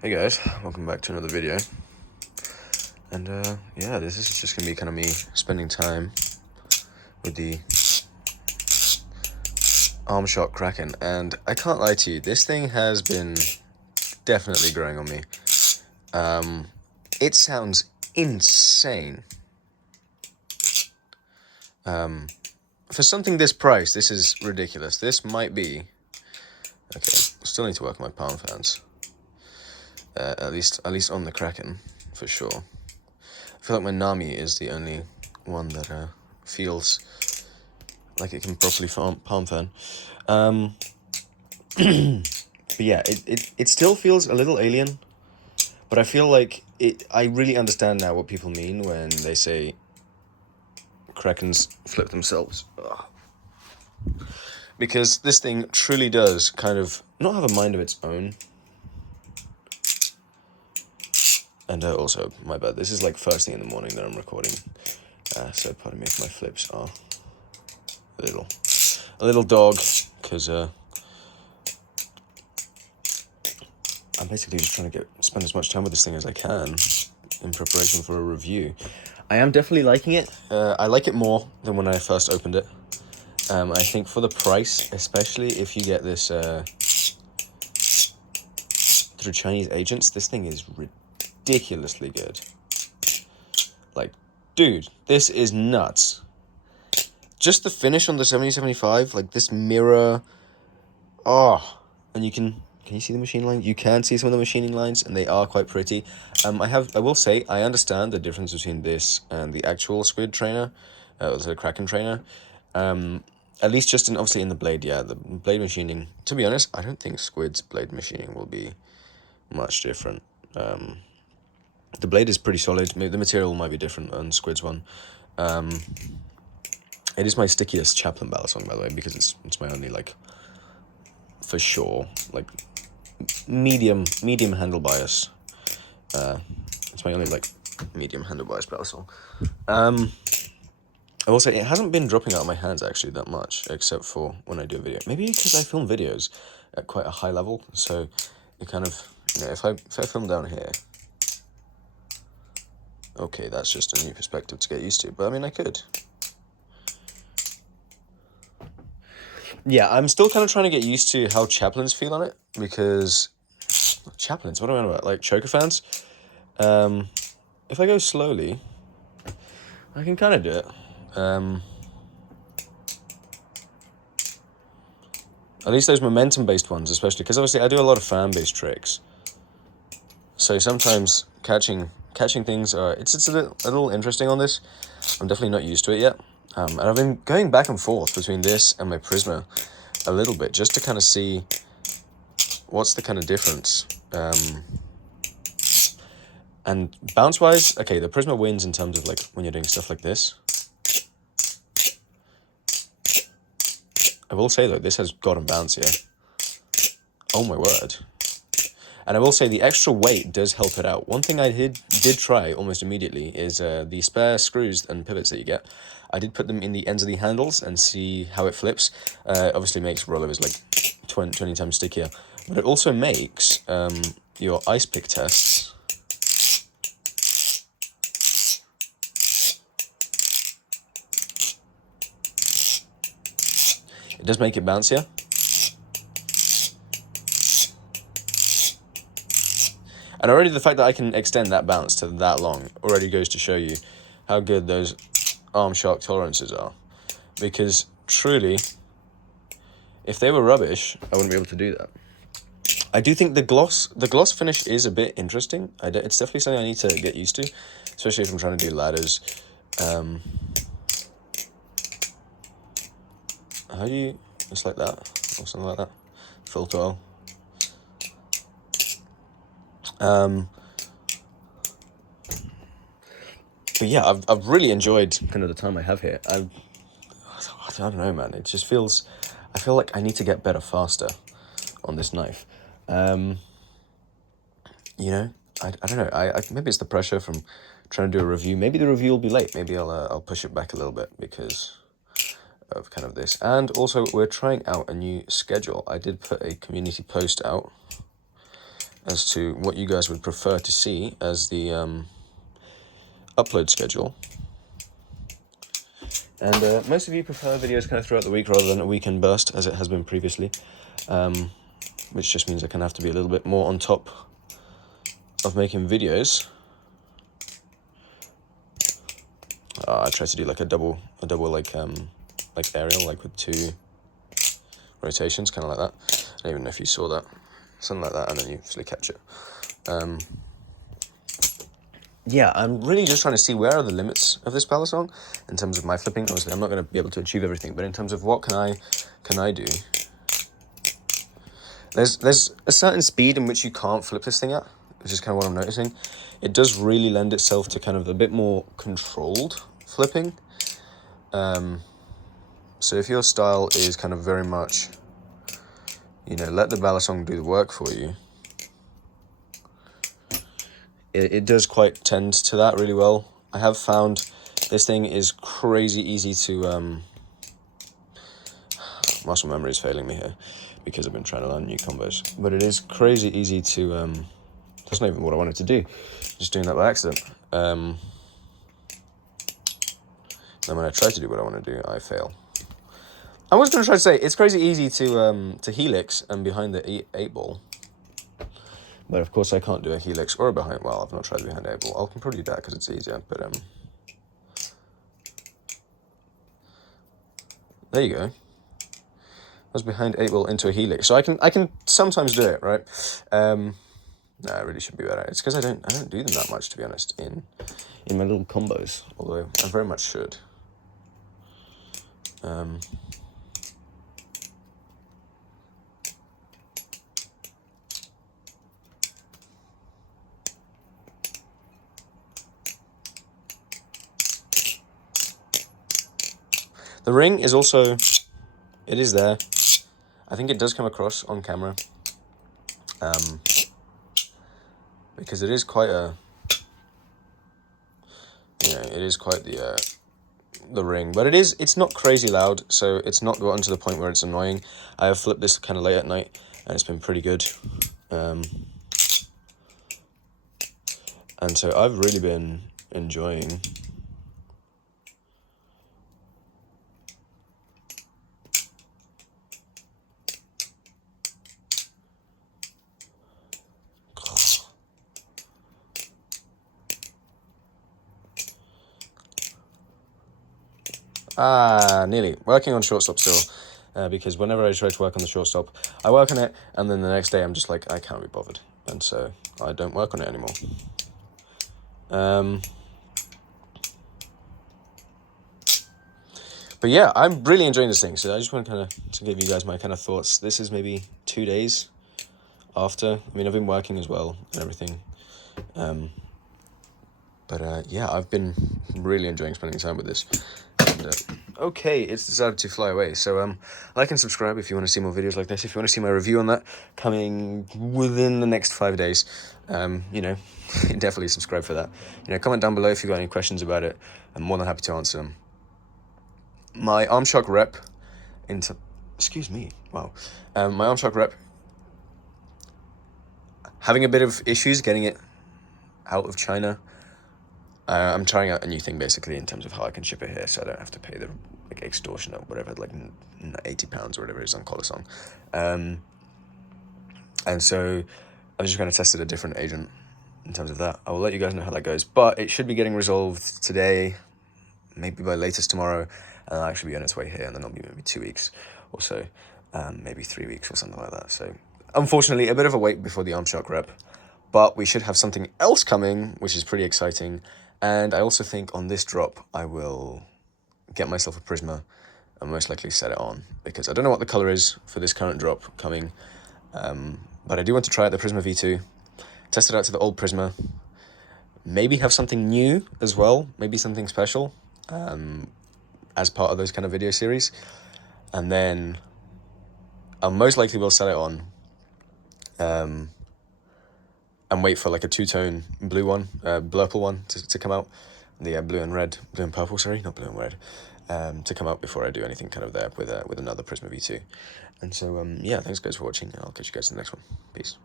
Hey guys, welcome back to another video. And yeah, this is just gonna be kind of me spending time with the arm shot Kraken. And I can't lie to you, this thing has been definitely growing on me. It sounds insane. For something this price, this is ridiculous. This might be okay. Still need to work on my palm fans. At least on the Kraken, for sure. I feel like my Nami is the only one that feels like it can properly palm fan. But yeah, it still feels a little alien, but I feel like I really understand now what people mean when they say Krakens flip themselves. Ugh. Because this thing truly does kind of not have a mind of its own. And also, my bad, this is like first thing in the morning that I'm recording. So pardon me if my flips are a little dog, because I'm basically just trying to spend as much time with this thing as I can in preparation for a review. I am definitely liking it. I like it more than when I first opened it. I think for the price, especially if you get this through Chinese agents, this thing is ridiculously good. Like, dude, this is nuts. Just the finish on the 7075, like this mirror. Oh, and can you see the machine lines? You can see some of the machining lines, and they are quite pretty. I will say, I understand the difference between this and the actual squid trainer, the Kraken trainer. At least just obviously in the blade, yeah, the blade machining. To be honest, I don't think squid's blade machining will be much different. The blade is pretty solid. Maybe the material might be different on squid's one. It is my stickiest Chaplin balisong, by the way, because it's my only, like, for sure, like, medium handle bias. It's my only, like, medium handle bias balisong. I will say it hasn't been dropping out of my hands actually that much, except for when I do a video. Maybe because I film videos at quite a high level, so it kind of, if I film down here, okay, that's just a new perspective to get used to. But I mean, I could. Yeah, I'm still kind of trying to get used to how Chaplins feel on it, because Chaplins, what do I know about? Like choker fans? If I go slowly, I can kind of do it. At least those momentum-based ones, especially, because obviously I do a lot of fan-based tricks. So sometimes catching things, it's a little interesting on this. I'm definitely not used to it yet. And I've been going back and forth between this and my Prisma a little bit, just to kind of see what's the kind of difference. And bounce-wise, okay, the Prisma wins in terms of, like, when you're doing stuff like this. I will say, though, this has gotten bouncier. Oh, my word. And I will say the extra weight does help it out. One thing I did try almost immediately is the spare screws and pivots that you get. I did put them in the ends of the handles and see how it flips. Obviously makes rollovers like 20 times stickier. But it also makes your ice pick tests. It does make it bouncier. And already the fact that I can extend that bounce to that long already goes to show you how good those arm shock tolerances are. Because truly, if they were rubbish, I wouldn't be able to do that. I do think the gloss finish is a bit interesting. It's definitely something I need to get used to, especially if I'm trying to do ladders. How do you, just like that, or something like that, filter oil. But yeah, I've really enjoyed kind of the time I have here. I don't know, man. It just feels, I feel like I need to get better faster on this knife. I don't know. I maybe it's the pressure from trying to do a review. Maybe the review will be late. Maybe I'll push it back a little bit because of kind of this. And also, we're trying out a new schedule. I did put a community post out as to what you guys would prefer to see as the upload schedule. And most of you prefer videos kind of throughout the week rather than a weekend burst, as it has been previously, which just means I kind of have to be a little bit more on top of making videos. I tried to do like a double like aerial, like with 2 rotations, kind of like that. I don't even know if you saw that. Something like that, and then you actually catch it. Yeah, I'm really just trying to see where are the limits of this ballad song in terms of my flipping. Obviously, I'm not going to be able to achieve everything, but in terms of what can I do? There's a certain speed in which you can't flip this thing at, which is kind of what I'm noticing. It does really lend itself to kind of a bit more controlled flipping. So if your style is kind of very much, let the ballad song do the work for you, it does quite tend to that really well. I have found this thing is crazy easy to, muscle memory is failing me here because I've been trying to learn new combos, but it is crazy easy to, that's not even what I wanted to do, just doing that by accident. Then when I try to do what I want to do, I fail. I was going to try to say, it's crazy easy to helix and behind the 8 ball. But of course I can't do a helix or a behind, well, I've not tried behind 8 ball. I can probably do that because it's easier, but there you go. I was behind 8 ball into a helix. So I can sometimes do it, right? No, I really should be better. It's because I don't do them that much, to be honest, in my little combos, although I very much should. The ring is also, it is there. I think it does come across on camera. Because it is quite it is quite the ring, but it's not crazy loud, so it's not gotten to the point where it's annoying. I have flipped this kind of late at night, and it's been pretty good. And so I've really been enjoying nearly. Working on shortstop still, because whenever I try to work on the shortstop, I work on it, and then the next day I'm just like, I can't be bothered, and so I don't work on it anymore. But yeah, I'm really enjoying this thing, so I just want to give you guys my kind of thoughts. This is maybe 2 days after. I mean, I've been working as well and everything. But yeah, I've been really enjoying spending time with this. And, okay, it's decided to fly away. So like and subscribe if you want to see more videos like this. If you want to see my review on that coming within the next 5 days, definitely subscribe for that. Comment down below if you've got any questions about it. I'm more than happy to answer them. My arm shock rep excuse me, wow. My arm shock rep, having a bit of issues getting it out of China. I'm trying out a new thing basically in terms of how I can ship it here, so I don't have to pay the extortion or whatever, like £80 or whatever it is on Colosong. And so I'm just going to test it a different agent in terms of that. I will let you guys know how that goes, but it should be getting resolved today, maybe by latest tomorrow, and it'll actually be on its way here, and then it'll be maybe 2 weeks or so, maybe 3 weeks or something like that. So unfortunately, a bit of a wait before the arm shock rep, but we should have something else coming, which is pretty exciting. And I also think on this drop, I will get myself a Prisma and most likely set it on, because I don't know what the color is for this current drop coming, but I do want to try out the Prisma V2, test it out to the old Prisma, maybe have something new as well, maybe something special, as part of those kind of video series, and then I'll most likely will set it on, and wait for like a 2-tone blue one, blurple one to come out. The blue and purple, sorry, not blue and red, to come out before I do anything kind of there with another Prisma V2. And so, yeah, thanks guys for watching, and I'll catch you guys in the next one. Peace.